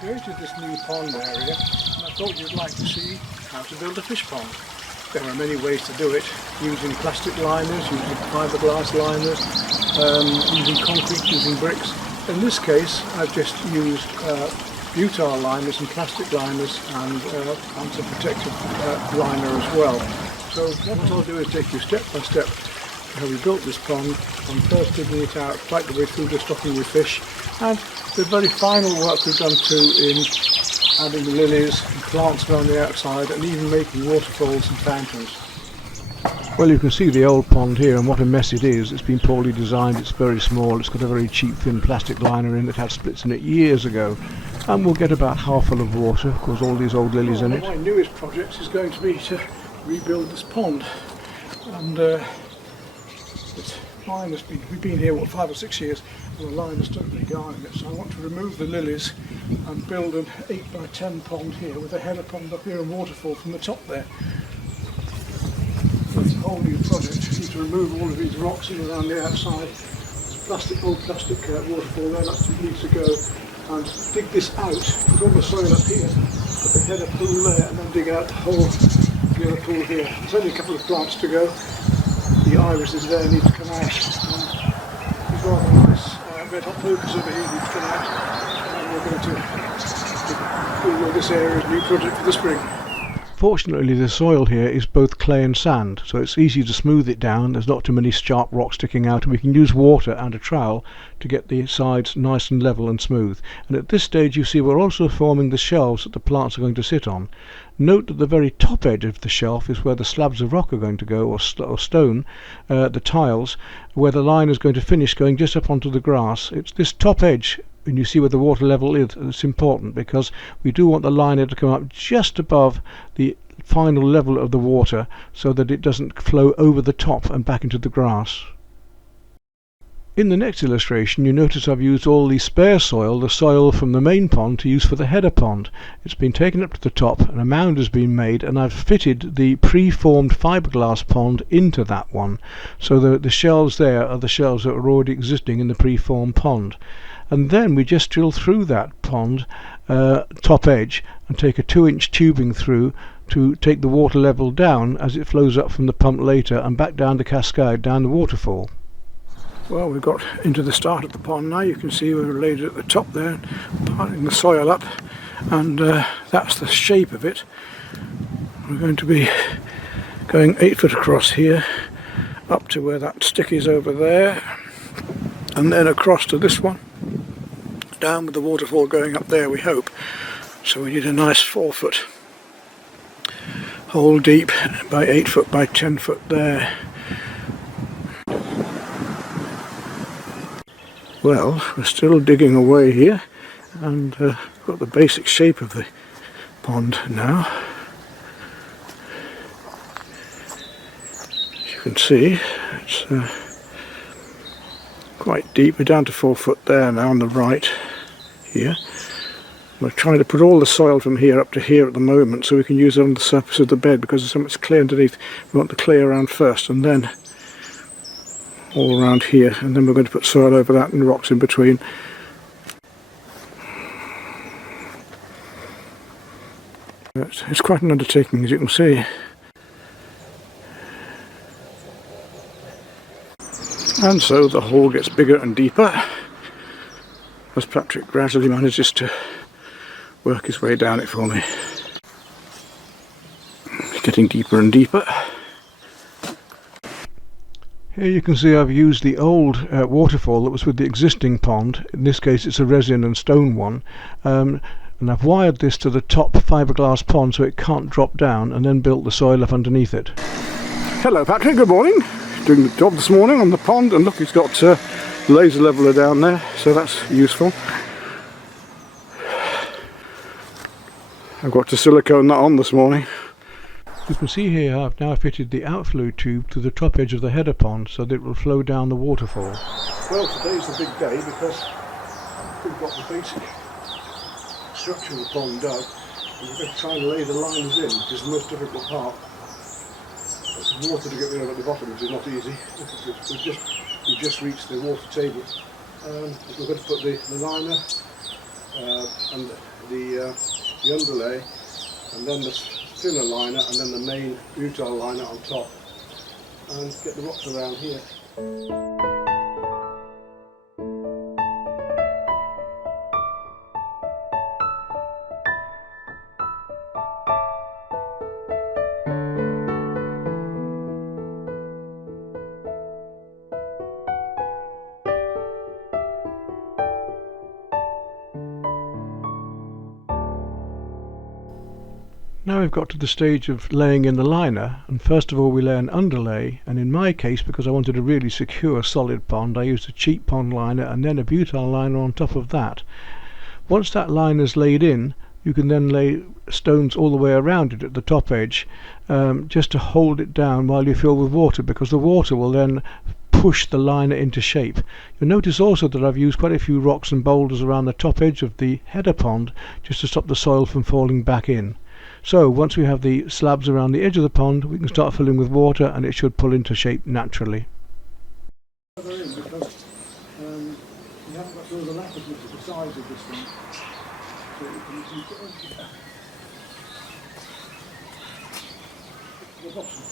created this new pond area, and I thought you'd like to see how to build a fish pond. There are many ways to do it, using plastic liners, using fiberglass liners, using concrete, using bricks. In this case I've just used butyl liners and plastic liners and some protective liner as well. So what I'll do is take you step by step how we built this pond, from first digging it out right the way through to stocking with fish, and the very final work we've done too in adding lilies and plants around the outside and even making waterfalls and fountains. Well, you can see the old pond here and what a mess it is. It's been poorly designed, it's very small, it's got a very cheap thin plastic liner in it, had splits in it years ago, and we'll get about half full of water, of course all these old lilies in it. My newest project is going to be to rebuild this pond, and we've been here 5 or 6 years, and the line has totally gone in it, so I want to remove the lilies and build an 8 by 10 pond here with a header pond up here and waterfall from the top there. So it's a whole new project. You need to remove all of these rocks in around the outside. There's old plastic waterfall there, that needs to go, and dig this out, put all the soil up here, put the header pool there, and then dig out the other pool here. There's only a couple of plants to go. The irises there need to come out. There's rather nice red hot focus over here needs to come out. And we're going to do this area as a new project for the spring. Fortunately the soil here is both clay and sand, so it's easy to smooth it down. There's not too many sharp rocks sticking out, and we can use water and a trowel to get the sides nice and level and smooth. And at this stage you see we're also forming the shelves that the plants are going to sit on. Note that the very top edge of the shelf is where the slabs of rock are going to go, or stone, the tiles, where the line is going to finish going just up onto the grass. It's this top edge, and you see where the water level is, it's important because we do want the liner to come up just above the final level of the water so that it doesn't flow over the top and back into the grass. In the next illustration you notice I've used all the spare soil, the soil from the main pond, to use for the header pond. It's been taken up to the top and a mound has been made, and I've fitted the pre-formed fiberglass pond into that one. So the shelves there are the shelves that are already existing in the pre-formed pond. And then we just drill through that pond top edge and take a 2-inch tubing through to take the water level down as it flows up from the pump later and back down the cascade, down the waterfall. Well, we've got into the start of the pond now. You can see we've laid it at the top there, piling the soil up, and that's the shape of it. We're going to be going 8 foot across here, up to where that stick is over there, and then across to this one, down with the waterfall going up there, we hope. So we need a nice 4 foot hole deep by 8 foot by 10 foot there. Well, we're still digging away here, and got the basic shape of the pond now. As you can see, it's quite deep. We're down to 4 foot there now on the right here. We're trying to put all the soil from here up to here at the moment so we can use it on the surface of the bed, because there's so much clay underneath. We want the clay around first and then all around here, and then we're going to put soil over that and rocks in between. It's quite an undertaking, as you can see. And so the hole gets bigger and deeper as Patrick gradually manages to work his way down it for me. It's getting deeper and deeper. Here you can see I've used the old waterfall that was with the existing pond. In this case it's a resin and stone one, and I've wired this to the top fiberglass pond so it can't drop down, and then built the soil up underneath it. Hello Patrick, good morning. Doing the job this morning on the pond, and look, he's got laser leveler down there, so that's useful. I've got to silicone that on this morning. You can see here I've now fitted the outflow tube to the top edge of the header pond so that it will flow down the waterfall. Well, today's the big day because we've got the basic structure of the pond dug, and we're going to try and lay the lines in, which is the most difficult part. There's some water to get rid of at the bottom, which is not easy. We've just reached the water table. We're going to put the liner and the underlay, and then the filler liner, and then the main butyl liner on top, and get the rocks around here. Now we've got to the stage of laying in the liner, and first of all we lay an underlay, and in my case, because I wanted a really secure solid pond, I used a cheap pond liner and then a butyl liner on top of that. Once that liner's laid in, you can then lay stones all the way around it at the top edge, just to hold it down while you fill with water, because the water will then push the liner into shape. You'll notice also that I've used quite a few rocks and boulders around the top edge of the header pond just to stop the soil from falling back in. So once we have the slabs around the edge of the pond, we can start filling with water, and it should pull into shape naturally. Because you haven't got all the latitude to the size of this thing, so you can use it to the bottom.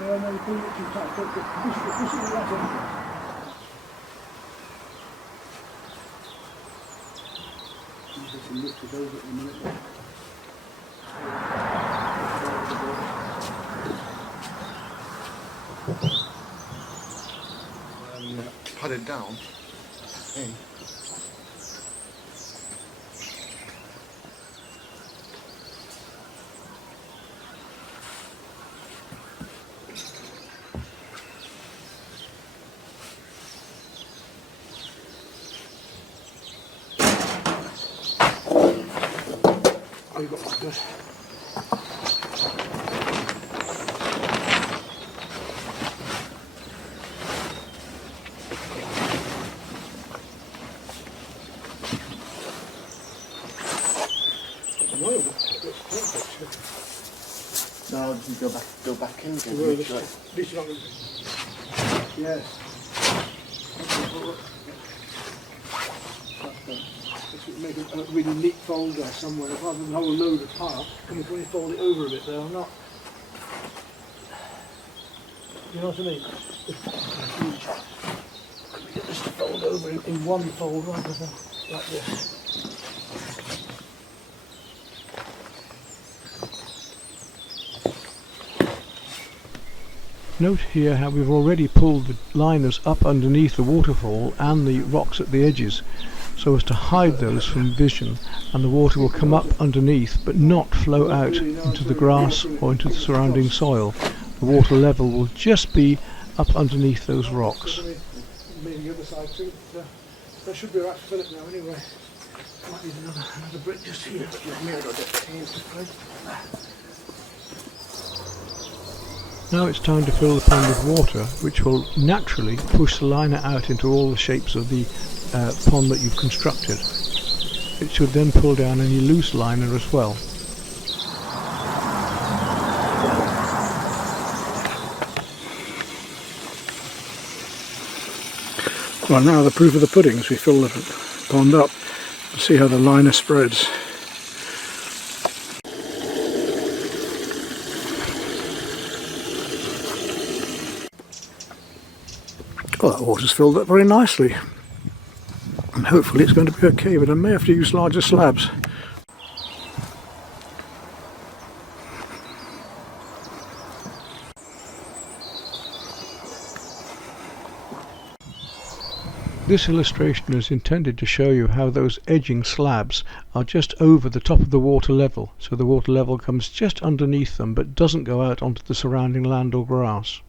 No, you pull it too tight. Push it right in. Just lift it over in a minute. Pat it down. In. Oh, you got that good. No, you go back in again. Well, this is not going to... Yes. This would make a really neat fold there somewhere, rather than a whole load of pile. Can we only fold it over a bit there or not? You know what I mean? Can we get this to fold over in one fold rather than like this? Note here how we've already pulled the liners up underneath the waterfall and the rocks at the edges, so as to hide those from vision, and the water will come up underneath but not flow out into the grass or into the surrounding soil. The water level will just be up underneath those rocks. Maybe the other side too. That should be alright to fill it now anyway. Might need another brick just here. Now it's time to fill the pond with water, which will naturally push the liner out into all the shapes of the pond that you've constructed. It should then pull down any loose liner as well. Well, now the proof of the pudding as we fill the pond up and see how the liner spreads. Well, that water's filled up very nicely, and hopefully it's going to be okay, but I may have to use larger slabs. This illustration is intended to show you how those edging slabs are just over the top of the water level, so the water level comes just underneath them but doesn't go out onto the surrounding land or grass.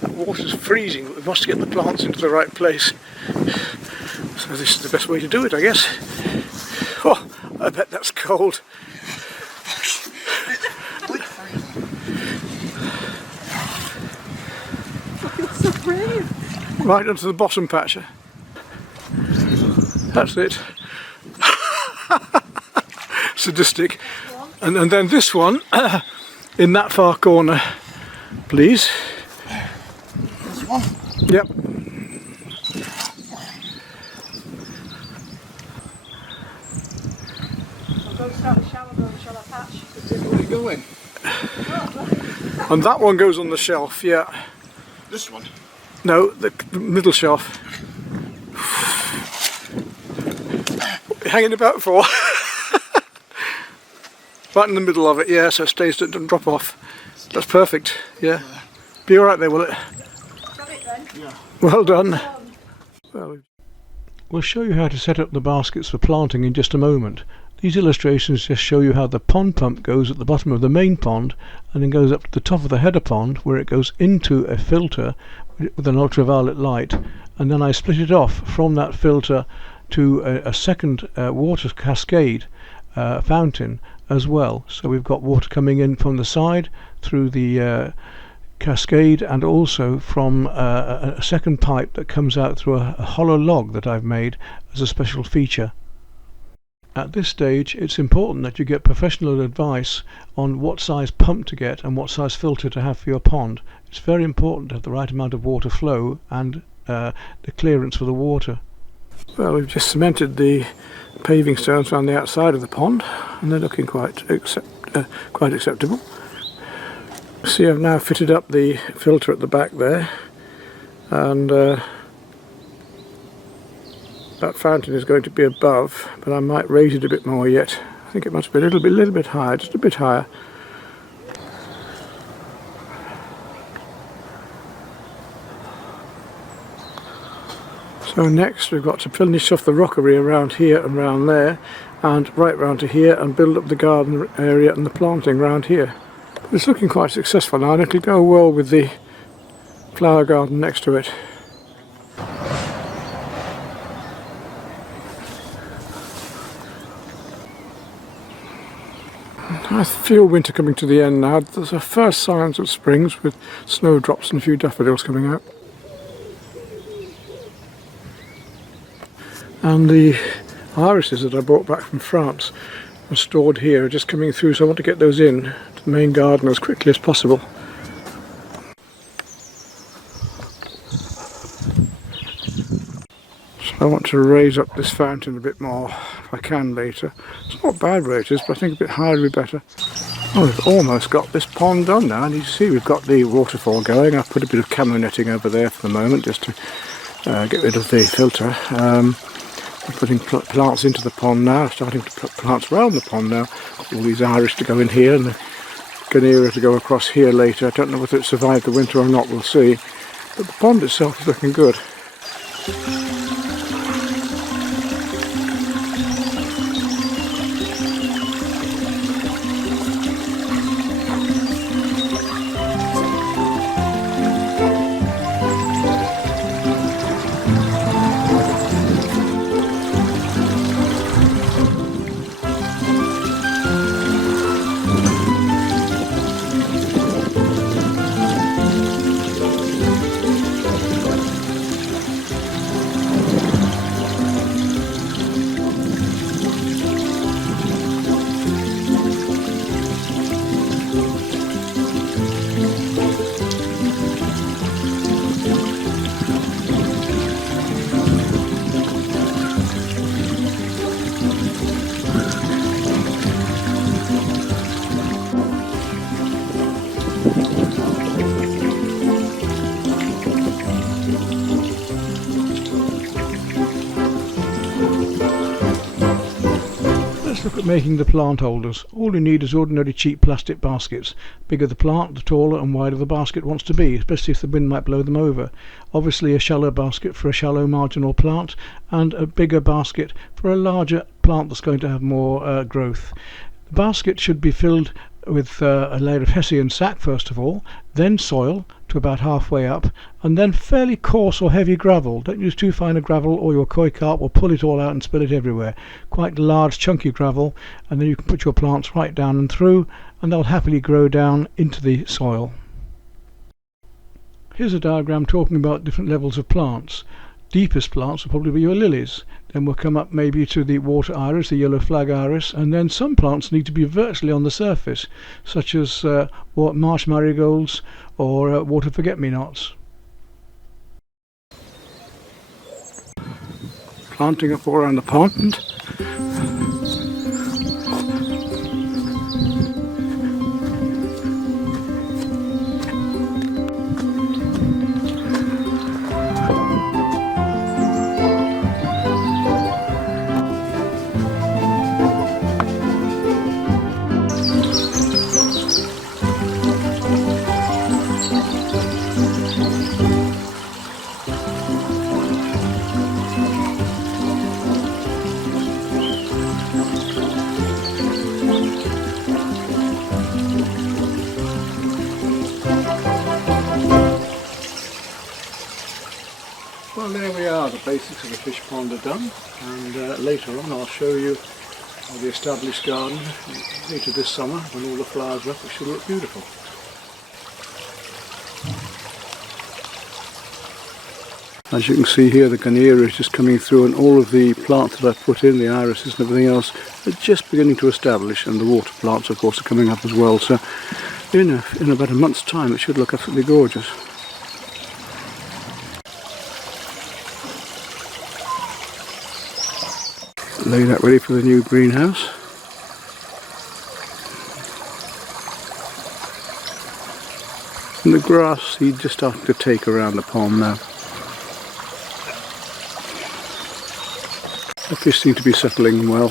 The water's freezing, but we must get the plants into the right place. So this is the best way to do it, I guess. Oh, I bet that's cold. It's so brave. Right onto the bottom patch. That's it. Sadistic. And then this one in that far corner, please. This one? Yep. I'll go start the shower room, shall I patch? Where are you going? And that one goes on the shelf, yeah. This one? No, the middle shelf. What are you hanging about for? Right in the middle of it, yeah, so it stays, doesn't drop off. That's perfect, yeah. Be alright there, will it? Got it then? Yeah. Well done. Well, we'll show you how to set up the baskets for planting in just a moment. These illustrations just show you how the pond pump goes at the bottom of the main pond and then goes up to the top of the header pond where it goes into a filter with an ultraviolet light, and then I split it off from that filter to a second water cascade fountain as well. So we've got water coming in from the side through the cascade, and also from a second pipe that comes out through a hollow log that I've made as a special feature. At this stage it's important that you get professional advice on what size pump to get and what size filter to have for your pond. It's very important to have the right amount of water flow and the clearance for the water. Well, we've just cemented the paving stones around the outside of the pond and they're looking quite acceptable. See, I've now fitted up the filter at the back there, and that fountain is going to be above, but I might raise it a bit more yet. I think it must be a little bit higher, just a bit higher. So next we've got to finish off the rockery around here and around there, and right round to here, and build up the garden area and the planting round here. It's looking quite successful now, and it'll go well with the flower garden next to it. I feel winter coming to the end now. There's the first signs of springs with snowdrops and a few daffodils coming out. And the irises that I brought back from France are stored here, are just coming through, so I want to get those in to the main garden as quickly as possible. So I want to raise up this fountain a bit more if I can later. It's not bad where it is, but I think a bit higher would be better. Oh, we've almost got this pond done now, and you see we've got the waterfall going. I've put a bit of camo netting over there for the moment just to get rid of the filter. I'm putting plants into the pond now, starting to put plants around the pond now. All these iris to go in here and the Ganera to go across here later. I don't know whether it survived the winter or not, we'll see. But the pond itself is looking good. Let's look at making the plant holders. All you need is ordinary cheap plastic baskets. Bigger the plant, the taller and wider the basket wants to be, especially if the wind might blow them over. Obviously a shallow basket for a shallow marginal plant, and a bigger basket for a larger plant that's going to have more growth. The basket should be filled with a layer of hessian sack first of all, then soil to about halfway up, and then fairly coarse or heavy gravel. Don't use too fine a gravel or your koi carp will pull it all out and spill it everywhere. Quite large chunky gravel, and then you can put your plants right down and through, and they'll happily grow down into the soil. Here's a diagram talking about different levels of plants. deepest plants will probably be your lilies. Then we'll come up maybe to the water iris, the yellow flag iris, and then some plants need to be virtually on the surface, such as marsh marigolds or water forget-me-nots. Planting up all around the pond. Well, there we are, the basics of the fish pond are done, and later on I'll show you the established garden later this summer when all the flowers are up. It should look beautiful. As you can see here, the Guineera is just coming through, and all of the plants that I've put in, the irises and everything else, are just beginning to establish, and the water plants of course are coming up as well, so in about a month's time it should look absolutely gorgeous. Lay that ready for the new greenhouse. And the grass seed just starting to take around the pond now. The fish seem to be settling well.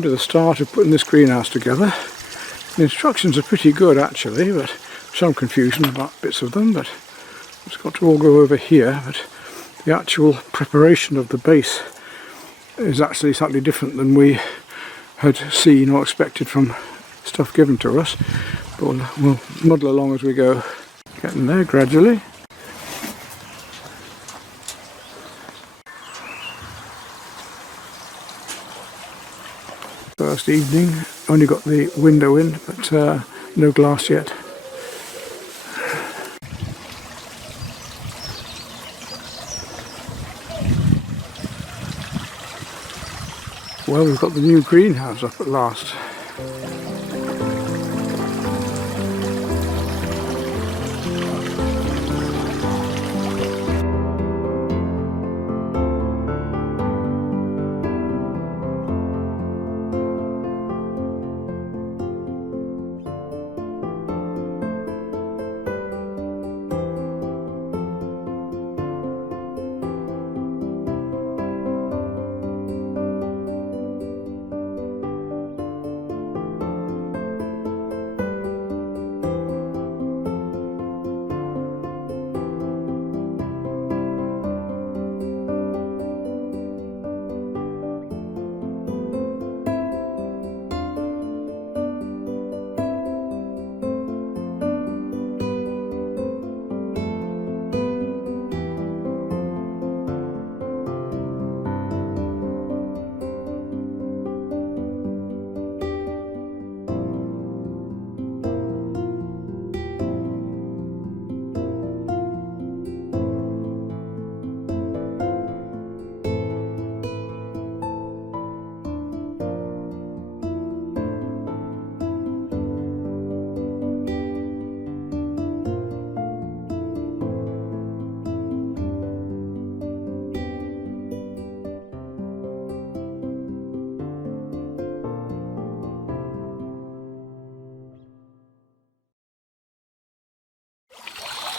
To the start of putting this greenhouse together. The instructions are pretty good actually, but some confusion about bits of them, but it's got to all go over here. But the actual preparation of the base is actually slightly different than we had seen or expected from stuff given to us. But we'll muddle along as we go. Getting there gradually. First evening, only got the window in, but no glass yet. Well, we've got the new greenhouse up at last.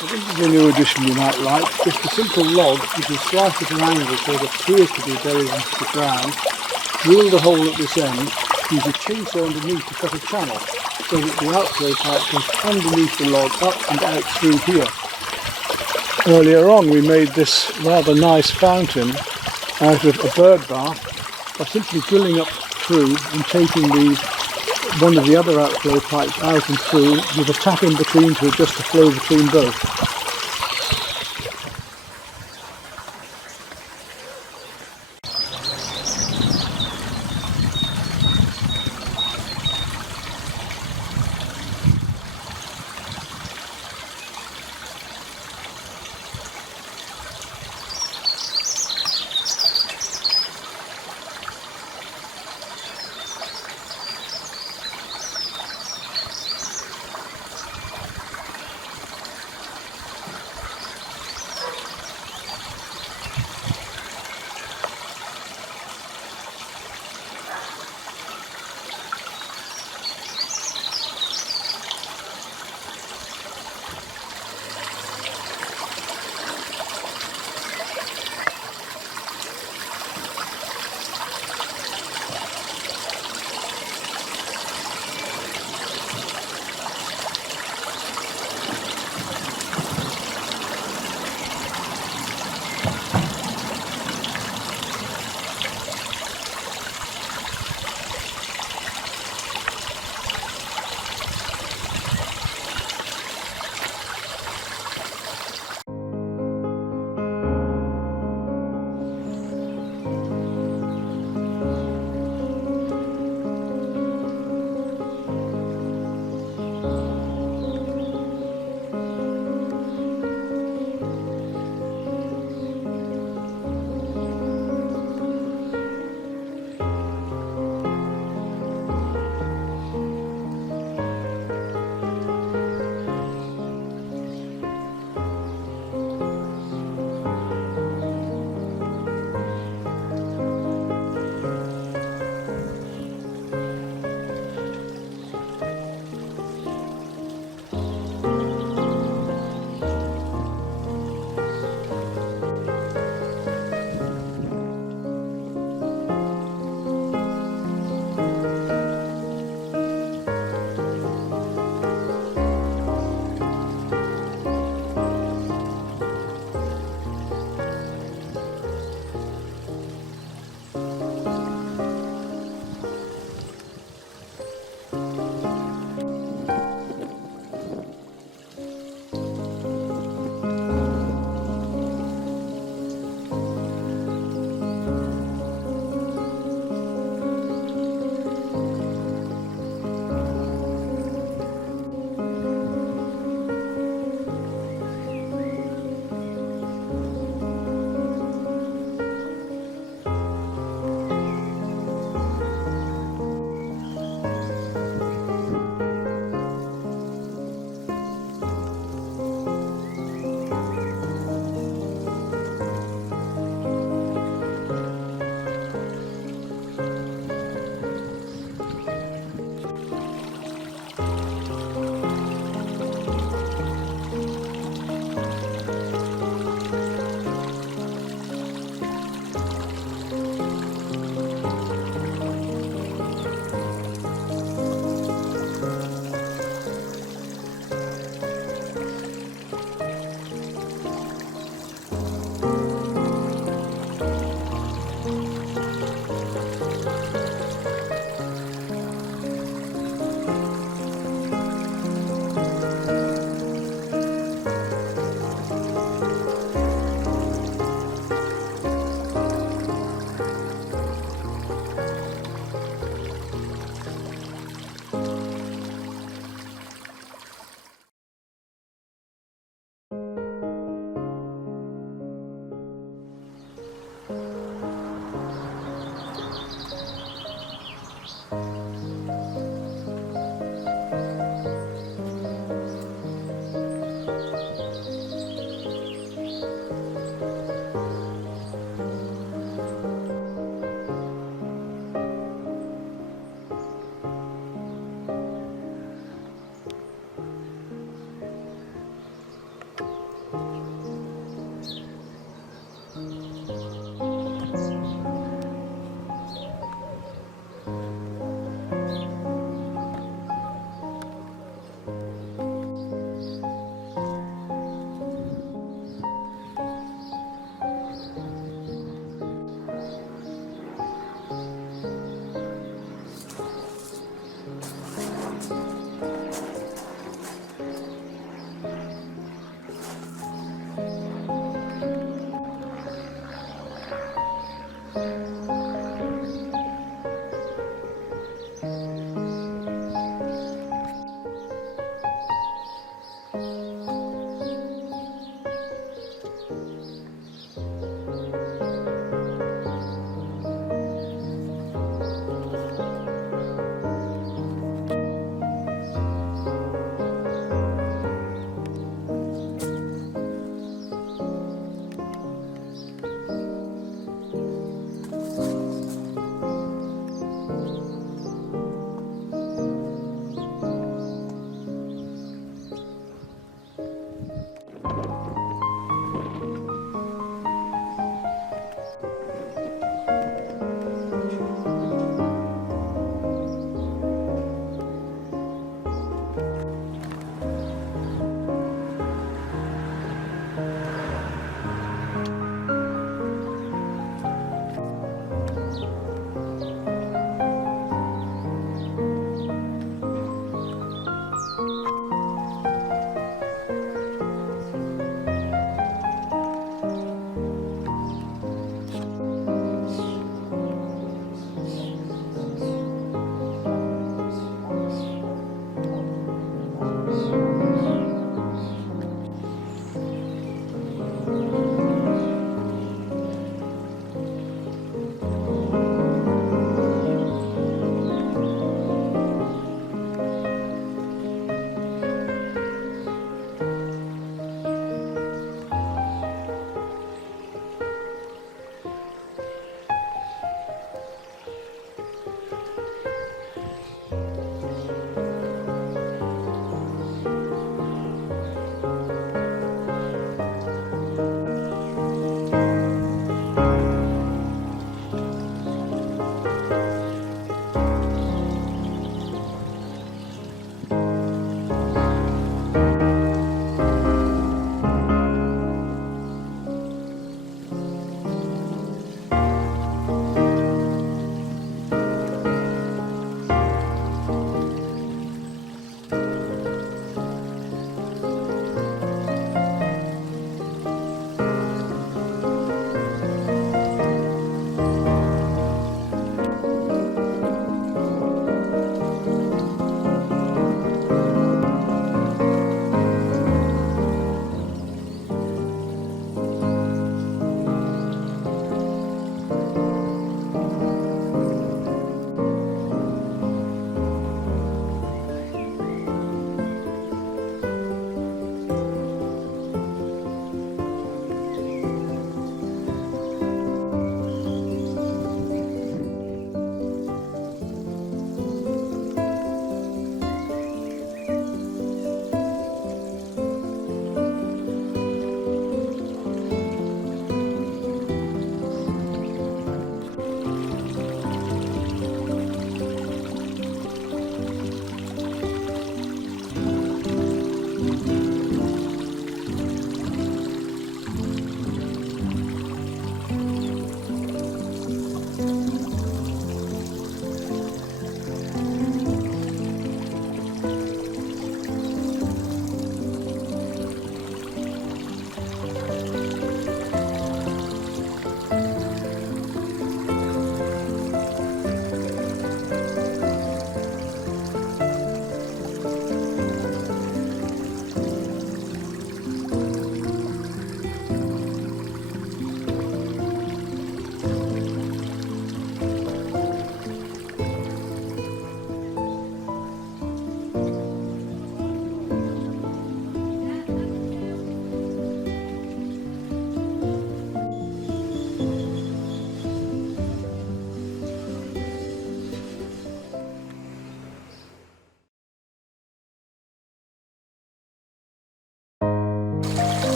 This is a new addition you might like, just a simple log which is sliced at an angle so it appears to be buried into the ground, drill the hole at this end, use a chainsaw underneath to cut a channel so that the outflow pipe goes underneath the log up and out through here. Earlier on we made this rather nice fountain out of a bird bath by simply drilling up through and taking one of the other outflow pipes out and through with a tap in between to adjust the flow between both.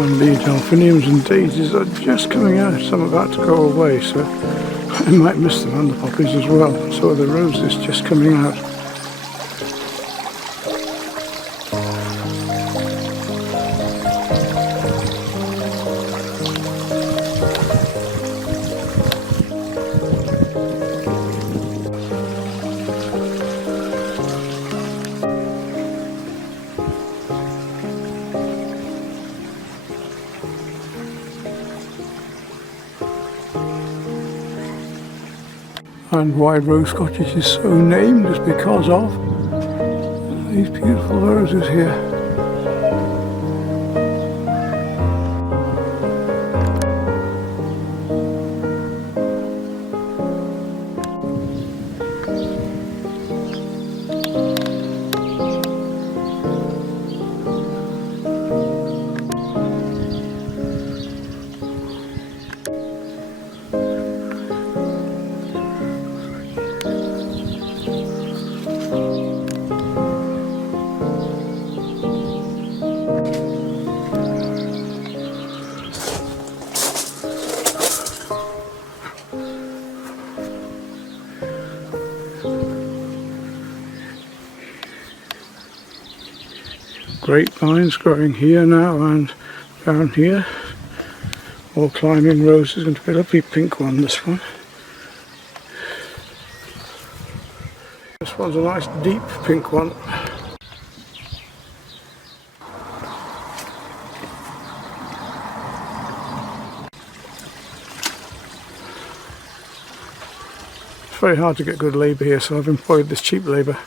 And the delphiniums and daisies are just coming out. Some are about to go away, so I might miss them, and the poppies as well. So are the roses just coming out. And why Rose Cottage is so named is because of these beautiful roses here. Grapevines growing here now and down here. All climbing roses, going to be a lovely pink one, this one. This one's a nice deep pink one. It's very hard to get good labour here, so I've employed this cheap labour.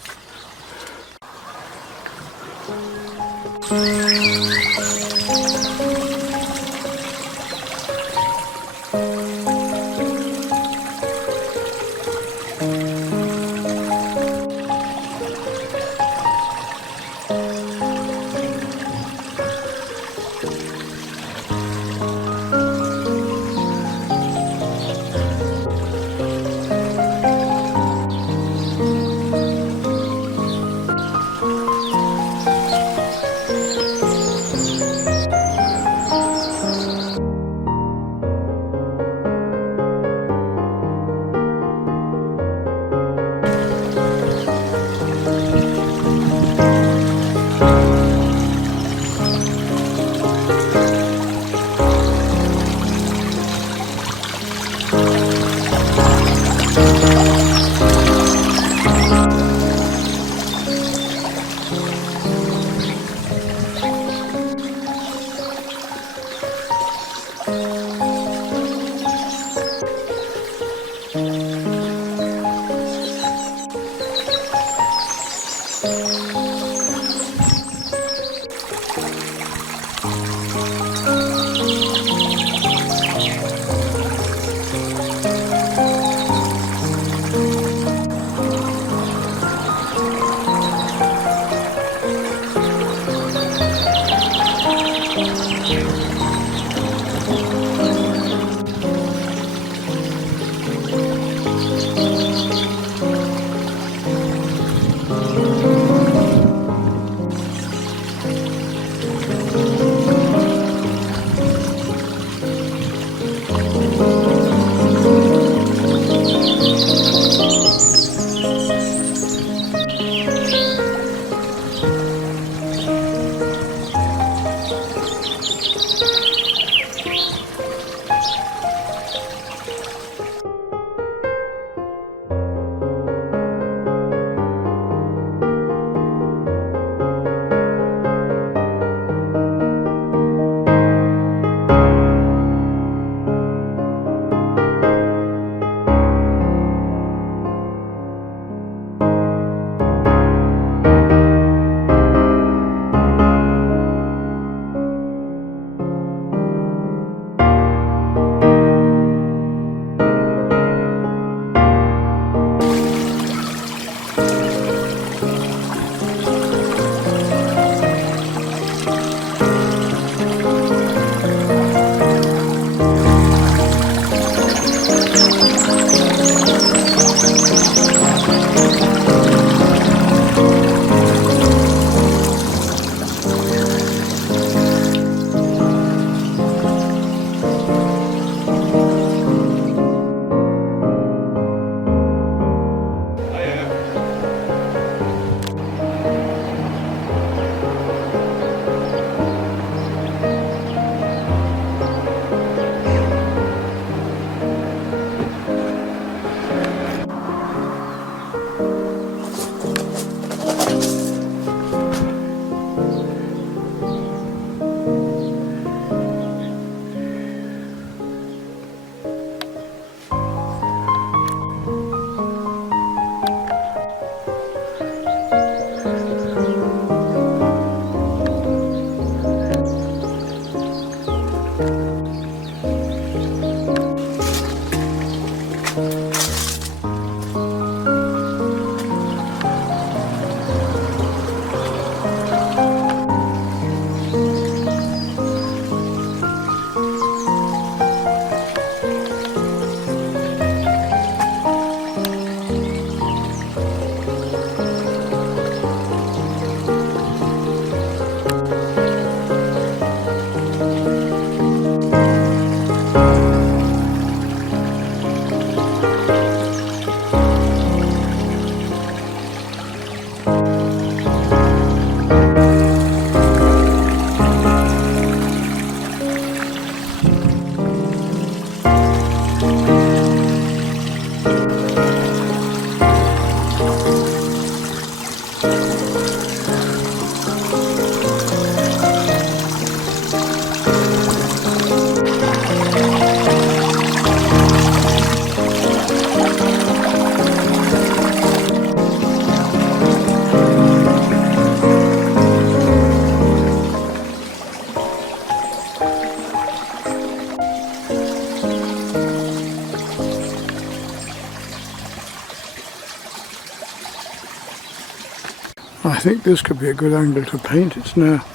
I think this could be a good angle to paint. It's now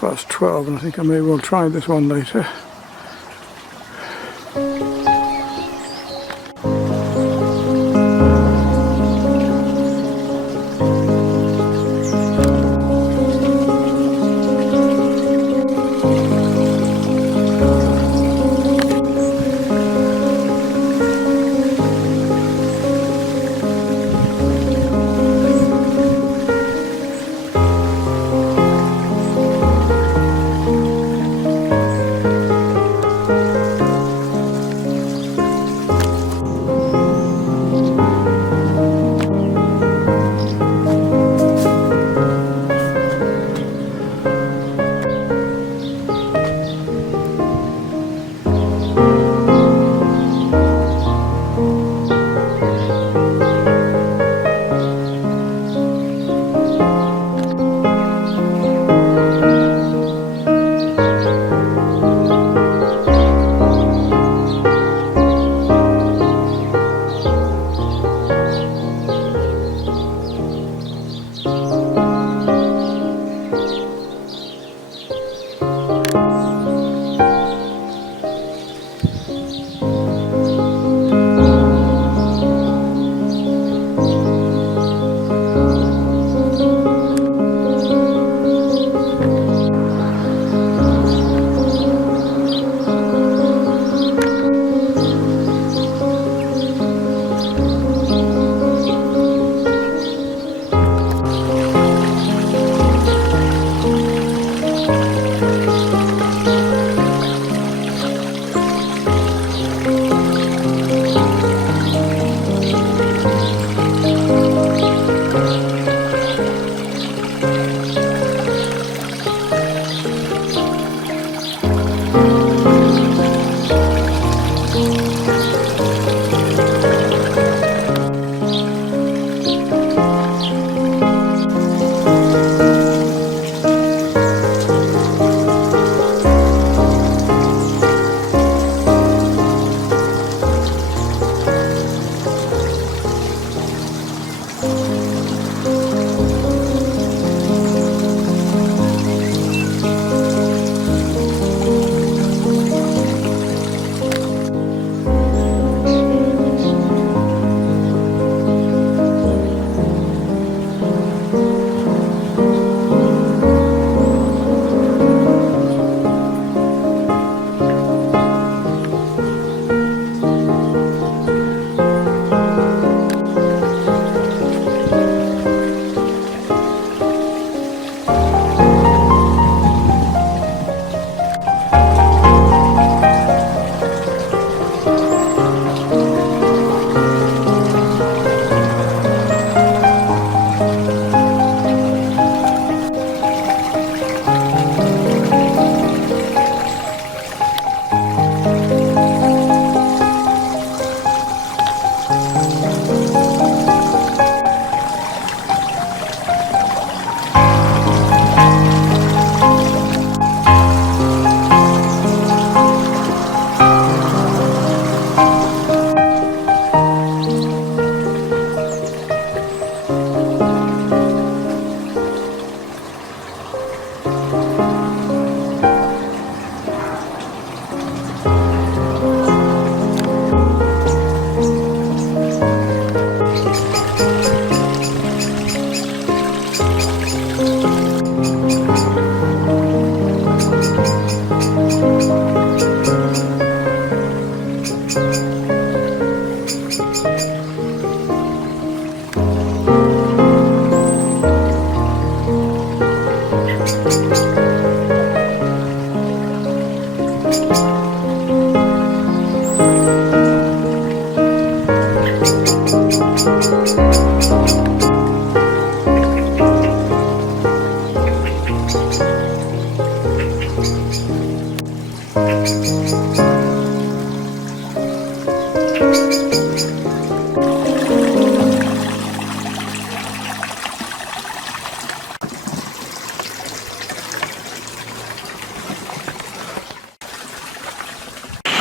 12 and I think I may well try this one later.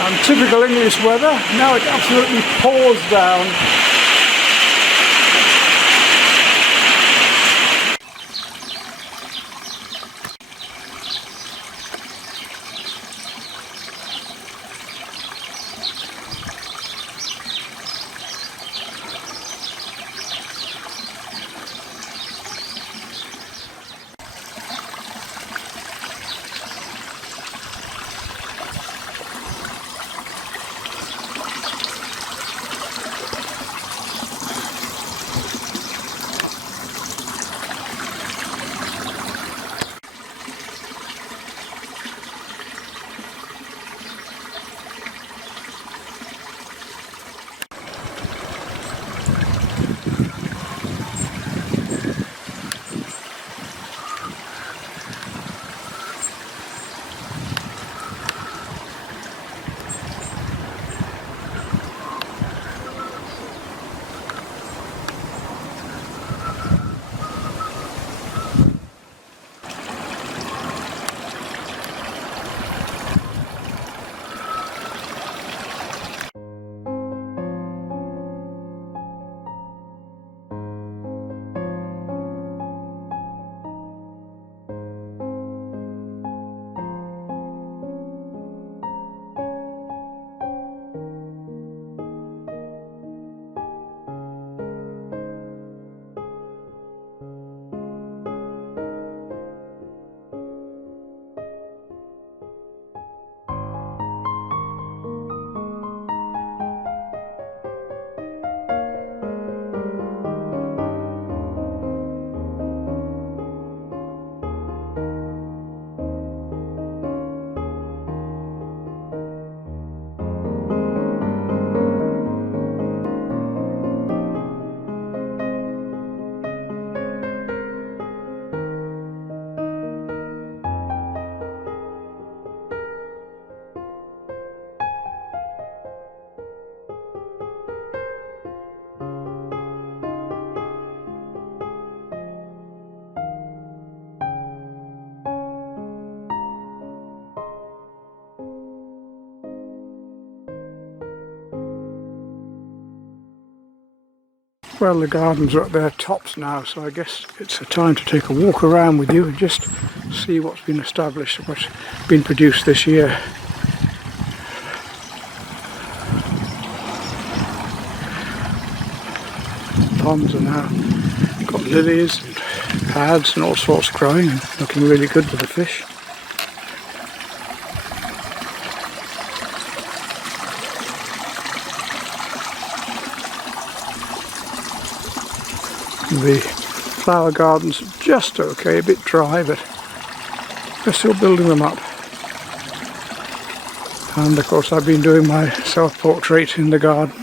And typical English weather, now it absolutely pours down. Well, the gardens are at their tops now, so I guess it's a time to take a walk around with you and just see what's been established, what's been produced this year. Ponds are now got lilies and pads and all sorts growing and looking really good for the fish. The flower gardens are just okay, a bit dry, but they're still building them up. And of course I've been doing my self-portrait in the garden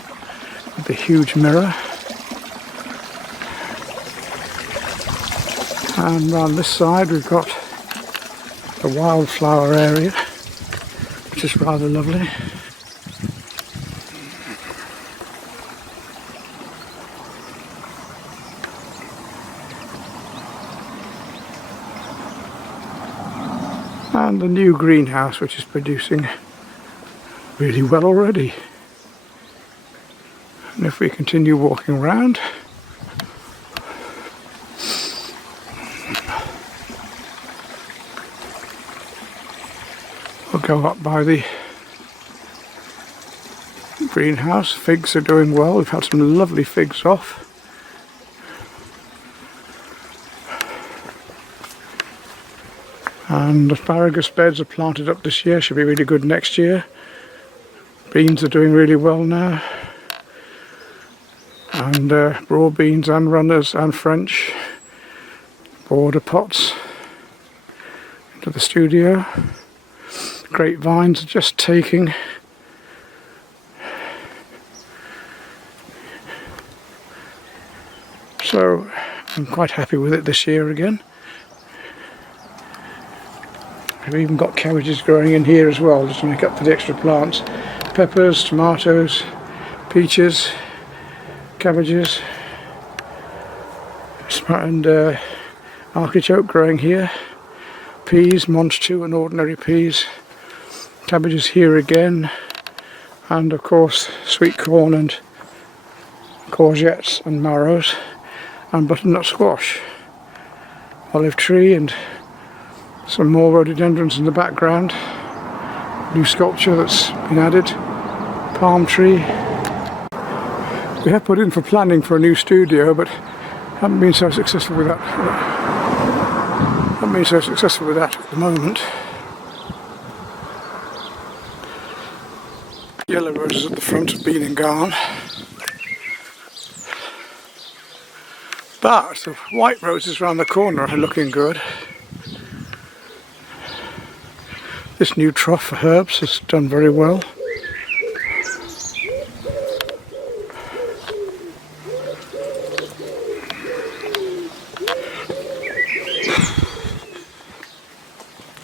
with the huge mirror. And around this side we've got the wildflower area, which is rather lovely. And the new greenhouse, which is producing really well already. And if we continue walking around, we'll go up by the greenhouse. Figs are doing well. We've had some lovely figs off. And asparagus beds are planted up this year, should be really good next year. Beans are doing really well now. And broad beans and runners and French border pots into the studio. Grapevines are just taking So I'm quite happy with it this year again. I've even got cabbages growing in here as well, just to make up for the extra plants. Peppers, tomatoes, peaches, cabbages, and artichoke growing here. Peas, Monch 2 and ordinary peas. Cabbages here again. And of course sweet corn and courgettes and marrows. And butternut squash. Olive tree and some more rhododendrons in the background. New sculpture that's been added. Palm tree. We have put in for planning for a new studio, but haven't been so successful with that. Haven't been so successful with that at the moment. Yellow roses at the front have been and gone. But the white roses around the corner are looking good. This new trough for herbs has done very well.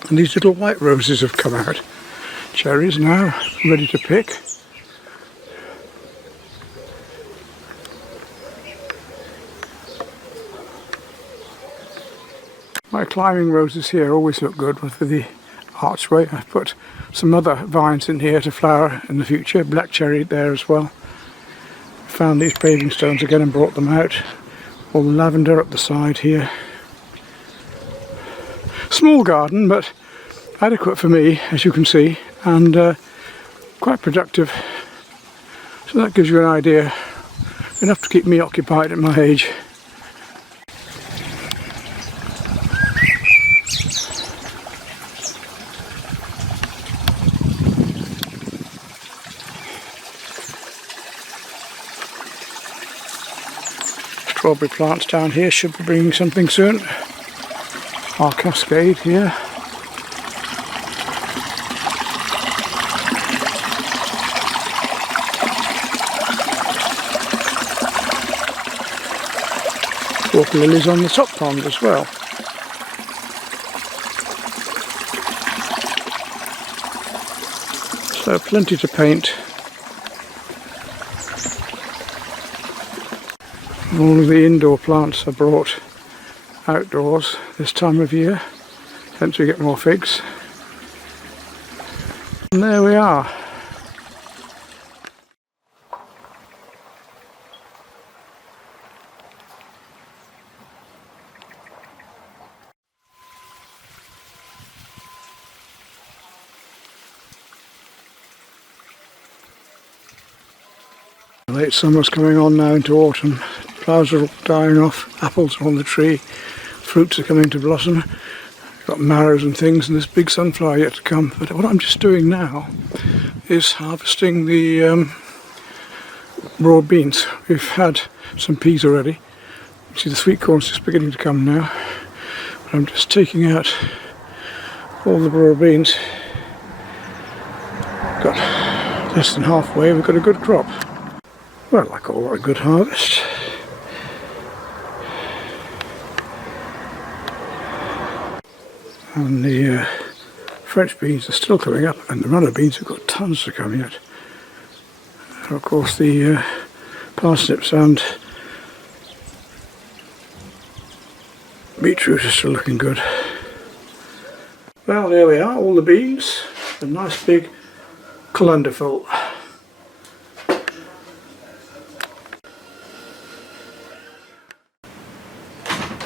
And these little white roses have come out. Cherries now, ready to pick. My climbing roses here always look good with the archway. I've put some other vines in here to flower in the future. Black cherry there as well. Found these paving stones again and brought them out. All the lavender up the side here. Small garden, but adequate for me, as you can see, and quite productive. So that gives you an idea. Enough to keep me occupied at my age. Strawberry plants down here should be bringing something soon. Our cascade here. Water lilies on the top pond as well. So plenty to paint. All of the indoor plants are brought outdoors this time of year, hence we get more figs. And there we are. Late summer's coming on now into autumn. Flowers are all dying off, apples are on the tree, fruits are coming to blossom. Got marrows and things, and this big sunflower yet to come. But what I'm just doing now is harvesting the broad beans. We've had some peas already. You see the sweet corn's just beginning to come now. But I'm just taking out all the broad beans. Got less than halfway, we've got a good crop. Well, I call that a good harvest. And the French beans are still coming up, and the runner beans have got tons to come yet. And of course the parsnips and beetroot are still looking good. Well, there we are, all the beans. A nice big colander full.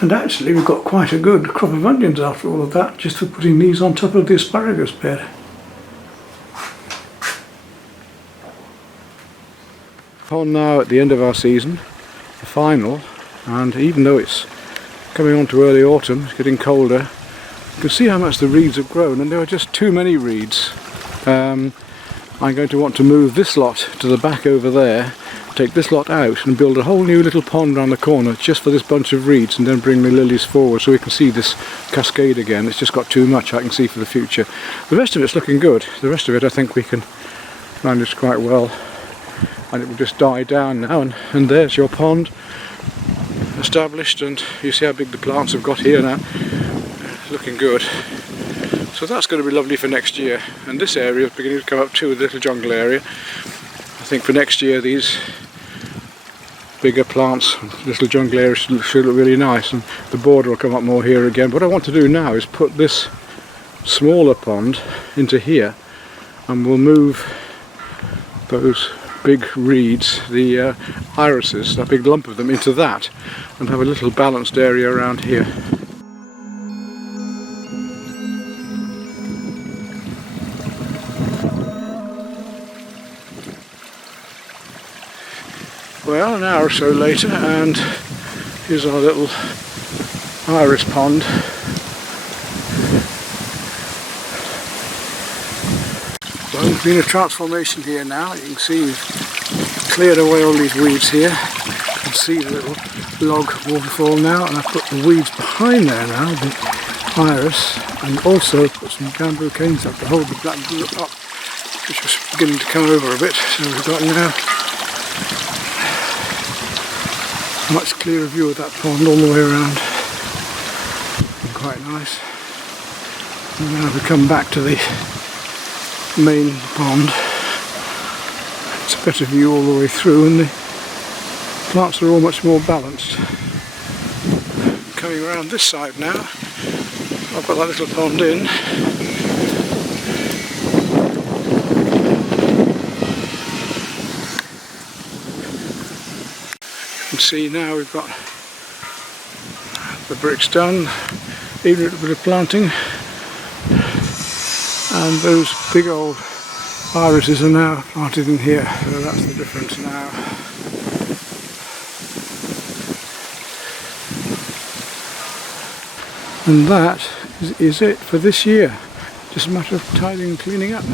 And actually we've got quite a good crop of onions after all of that, just for putting these on top of the asparagus bed. On now at the end of our season, the final, and even though it's coming on to early autumn, it's getting colder, you can see how much the reeds have grown, and there are just too many reeds. I'm going to want to move this lot to the back over there, take this lot out and build a whole new little pond around the corner just for this bunch of reeds, and then bring the lilies forward so we can see this cascade again. It's just got too much I can see for the future. The rest of it's looking good. The rest of it I think we can manage quite well, and it will just die down now, and there's your pond. established, and you see how big the plants have got here now. Looking good. So that's going to be lovely for next year. And this area is beginning to come up too, the little jungle area. I think for next year these bigger plants, little jungle areas should look really nice, and the border will come up more here again. What I want to do now is put this smaller pond into here, and we'll move those big reeds, the irises, that big lump of them, into that, and have a little balanced area around here. Well, an hour or so later, and here's our little iris pond. Well, there's been a transformation here now. You can see we've cleared away all these weeds here. You can see the little log waterfall now, and I've put the weeds behind there now, the iris, and also put some bamboo canes up to hold the black glue up, which was beginning to come over a bit. So we've got now a much clearer view of that pond all the way around. Quite nice. And now we come back to the main pond. It's a better view all the way through, and the plants are all much more balanced. Coming around this side now, I've got that little pond in. You can see now we've got the bricks done, even a little bit of planting, and those big old irises are now planted in here, so that's the difference now. And that is it for this year. Just a matter of tidying and cleaning up.